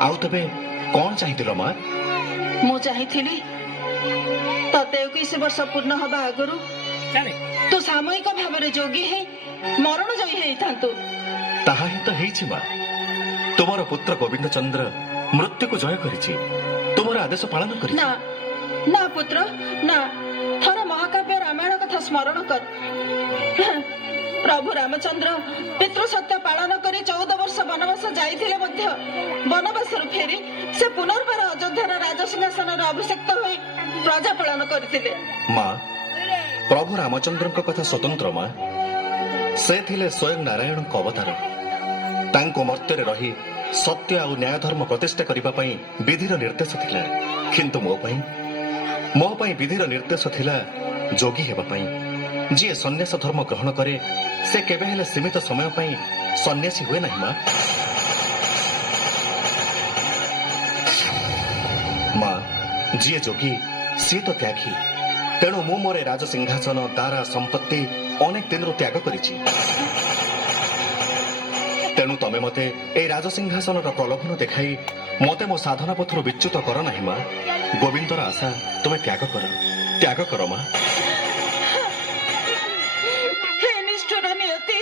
आउ तबे कौन चाहिथिलो मां? मु चाहिथिली तते 21 वर्ष पूर्ण हवा आगरु तू सामूहिक भावरे जोगी है मरण जय हेइथांतु। ताहा ही तो हेइछि मां। तुमर पुत्र गोविंद चंद्र मृत्यु को जय करिछि, तुमर आदेश पालन करिछि। ना ना पुत्र ना, थर महाकाव्य रामायण कथा स्मरण कर। प्रभु रामचंद्र पितृ सत्य पालन करी 14 वर्ष वनवास जाइथिले मध्य वनवासरु फेरी से पुनर्बार अयोध्यार राजसिंहासन अभिषिक्त होई प्रजा पालन करथिले। मां, प्रभु रामचंद्र कथा स्वतंत्र मां। से थिले स्वयं नारायण अवतार। तांको मर्त्य रही सत्य और न्याय धर्म प्रतिष्ठा करने विधिर निर्देश थिला, किंतु मो पाई विधिर निर्देश थिला जोगी हेबा पाई। जी सन्यास धर्म ग्रहण करे से केबे हेले सीमित समय पाई सन्यासी हुए नहीं मां। मां, जी जोगी सी तो त्यागी, तेणु मु मोरे राजसिंहासन दारा संपत्ति अनेक दिन त्याग करिछि। तेणु तमे मते ए राजसिंहासन प्रलोभन देखाई मते मो साधना पथर विच्युत कर नाही मां। गोविंदर आशा तुमे त्याग कर मां। हे निष्ठुर नियति,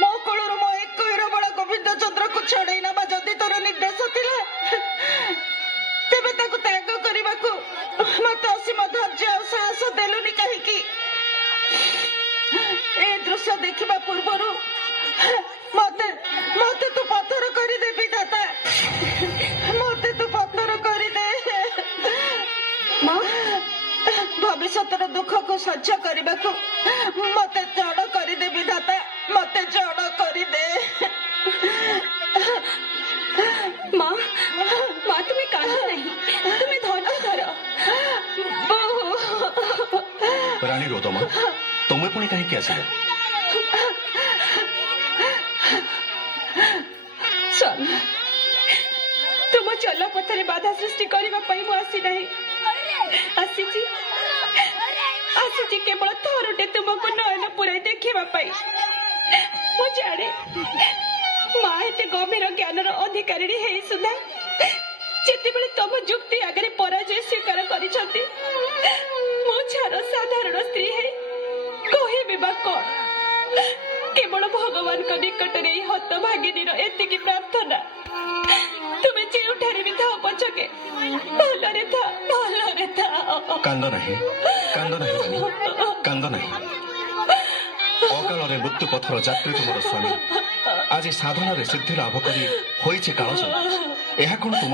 मो कोलर मो एक बड़ गोविंद चंद्र को छड़ाई नबा जदि तोर निर्देश थिला तेबे ताकु त्याग करिबाकु मते असीम धैर्य और साहस देलुनी काहेकि? ए दृश्य देखिबा पूर्वरु मते तू पत्थर करी दे विधाता, मते तू पत्थर करी दे। भविष्यतर दुख को सह्य करबाकु मते जड़ करी दे विधाता, मते जड़ करी दे। माँ माँ तुम्हें कांदो नहीं, तुम्हें धैर्य धर। रानी रोद मां, तुमे पुणी कहीं आसिल? स्वामी, तुम चल पथरे बाधा सृष्टि करने मु आसी नहीं, आसी केवल थरटे तुमको नयन पुराई देखा मु जाने माँ एते गंभीर ज्ञानर अधिकारी है सुधा जितेबले तुम जुक्ति आगे पराजय स्वीकार करिसंती मो छार साधारण स्त्री है कहिबे बा कौन? केवल भगवान का निकट रे हत भागिनी एतिकी प्रार्थना। तुम्हें जेउठारे भी थाओ पछके भलरे था। कांद नहीं अकाल मृत्यु पथर जात्री तुमर स्वामी आज साधन सिद्धि लाभ करी होइछि कालसंत। यह कौन तुम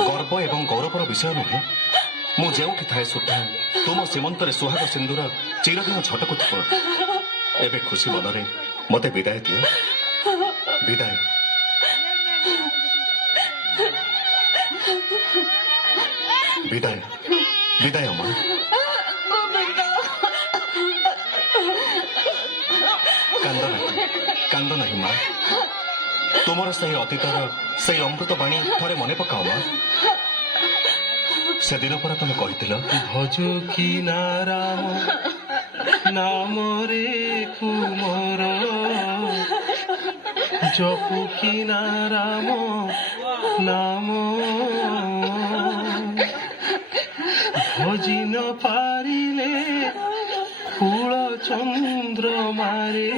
गर्व एवं गौरवर विषय नुहे? मु जेउठी थाए सुधा तुम सीमंतरे सुहाग सिंदूर चिरदिन झटकुथिब। एबे खुशी मनरे मते विदाय दियो, विदाय। विदाय विदाय मां। कांद नहीं मां। तुमर सही अतीतर सही अमृत बाणी थरे मने पकाओ मां। से दिन पर तुम कहिथिल भजो कि नाराम नाम रे कुमर जपु कि नाराम नाम भजी न पारिले फूल चंद्र मारे